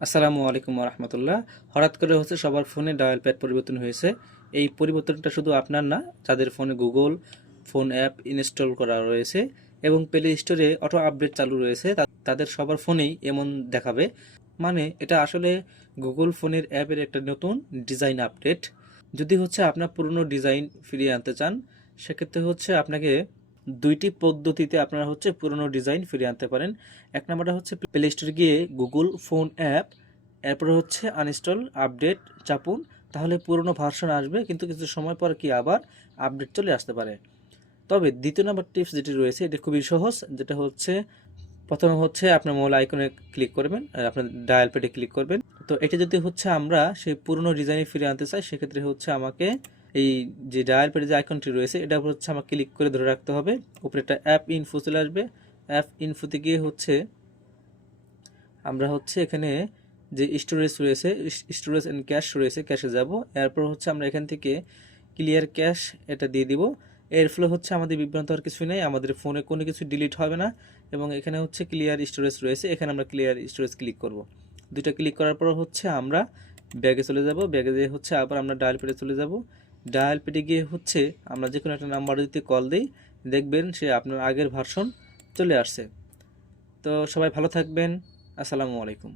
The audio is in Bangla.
আসসালামু আলাইকুম রহমতুল্লাহ হঠাৎ করে হচ্ছে সবার ফোনে ডায়াল প্যাড পরিবর্তন হয়েছে। এই পরিবর্তনটা শুধু আপনার না, যাদের ফোনে গুগল ফোন অ্যাপ ইনস্টল করা রয়েছে এবং প্লে স্টোরে অটো আপডেট চালু রয়েছে তাদের সবার ফোনেই এমন দেখাবে। মানে এটা আসলে গুগল ফোনের অ্যাপের একটা নতুন ডিজাইন আপডেট। যদি হচ্ছে আপনার পুরনো ডিজাইন ফিরিয়ে আনতে চান, সেক্ষেত্রে হচ্ছে আপনাকে দুইটি পদ্ধতিতে আপনারা হচ্ছে পুরনো ডিজাইন ফিরিয়ে আনতে পারেন। এক নম্বরটা হচ্ছে প্লে স্টোরে গিয়ে গুগল ফোন অ্যাপ এরপরে হচ্ছে আনইনস্টল আপডেট চাপুন। তাহলে পুরনো ভার্সন আসবে, কিন্তু কিছু সময় পর কি আবার আপডেট চলে আসতে পারে। তবে দ্বিতীয় নম্বর টিপস যেটি রয়েছে, এটা খুবই সহজ, যেটা হচ্ছে প্রথমে হচ্ছে আপনার মোবাইল আইকনে ক্লিক করবেন আপনার ডায়াল প্যাডে ক্লিক করবেন। তো এটা যদি হচ্ছে আমরা সেই পুরনো ডিজাইনে ফিরে আনতে চাই, সেক্ষেত্রে হচ্ছে আমাকে এই যে ডায়াল প্যাডে যে আইকনটি রয়েছে, এটা উপর হচ্ছে আমাকে ক্লিক করে ধরে রাখতে হবে। উপরে একটা অ্যাপ ইনফো চলে আসবে। অ্যাপ ইনফোতে গিয়ে হচ্ছে আমরা হচ্ছে এখানে যে স্টোরেজ রয়েছে স্টোরেজ অ্যান্ড ক্যাশ রয়েছে ক্যাশে যাব। এরপর হচ্ছে আমরা এখান থেকে ক্লিয়ার ক্যাশ এটা দিয়ে দিব। এর ফলে হচ্ছে আমাদের বিভ্রান্ত হওয়ার কিছু নেই, আমাদের ফোনে কোনো কিছু ডিলিট হবে না এবং এখানে হচ্ছে ক্লিয়ার স্টোরেজ রয়েছে, এখানে আমরা ক্লিয়ার স্টোরেজ ক্লিক করব। দুটো ক্লিক করার পর হচ্ছে আমরা ব্যাগে চলে যাব। ব্যাগে যেয়ে হচ্ছে আবার আমরা ডায়াল পেটে চলে যাব। ডায়াল পেটে গিয়ে হচ্ছে আমরা যে কোনো একটা নাম্বার যদি কল দিই, দেখবেন সে আপনার আগের ভার্সন চলে আসছে। তো সবাই ভালো থাকবেন। আসসালামু আলাইকুম।